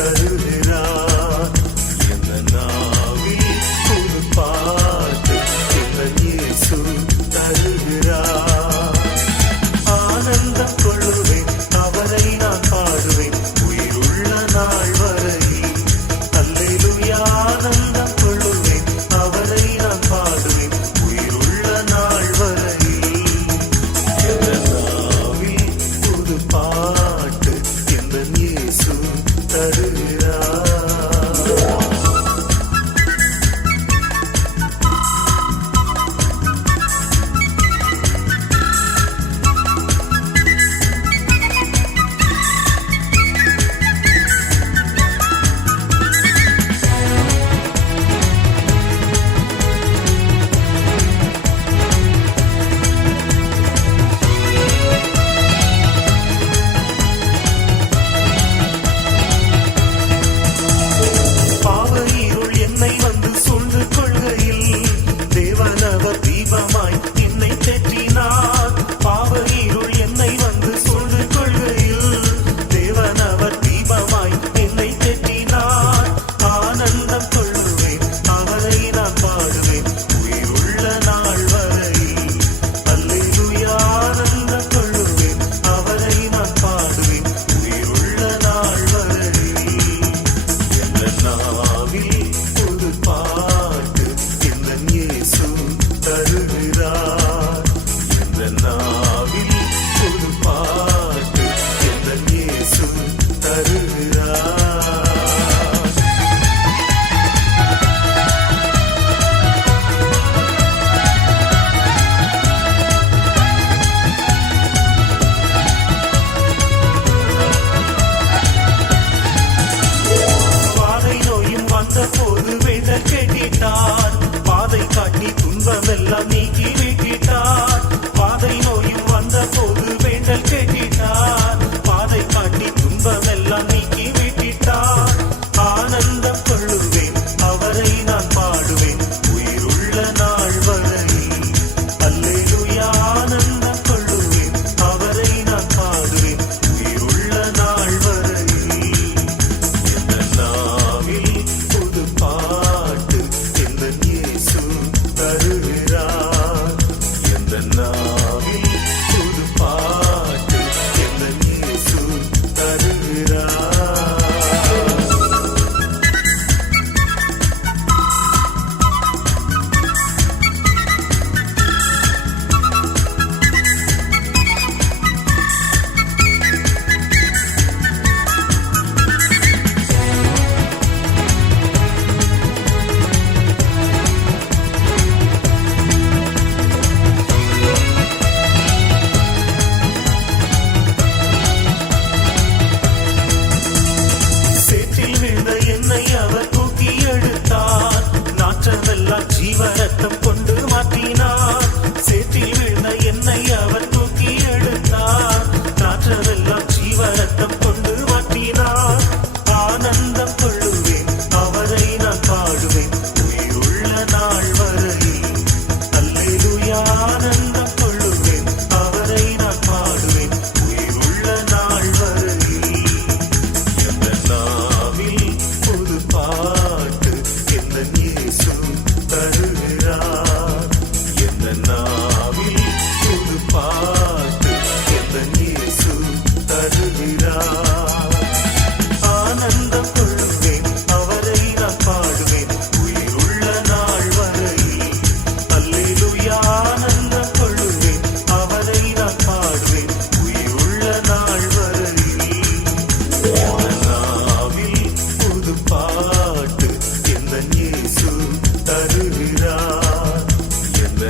தருகிறார் Mr. Rude. So. காட்டி துன்பமெல்லாம் நீக்கி வீட்டிட்டார். பாதை நோயும் வந்த போது வேண்டல் கேட்டிட்டார். பாதை காட்டி துன்பமெல்லாம் நீக்கி வீட்டிட்டார். நாதம் கொள்ளுவேன். அவரை நான் பாடுவேன். உயிருள்ள நாள் வரை. அல்லேலூயா ஆனந்தம் கொள்ளுவேன். அவரை நான் பாடுவேன். உயிருள்ள நாள் வரை. எந்த நாவில் புது பாட்டு. எந்த இயேசு தருகிறார். இயேசு தருகிறார். என்ன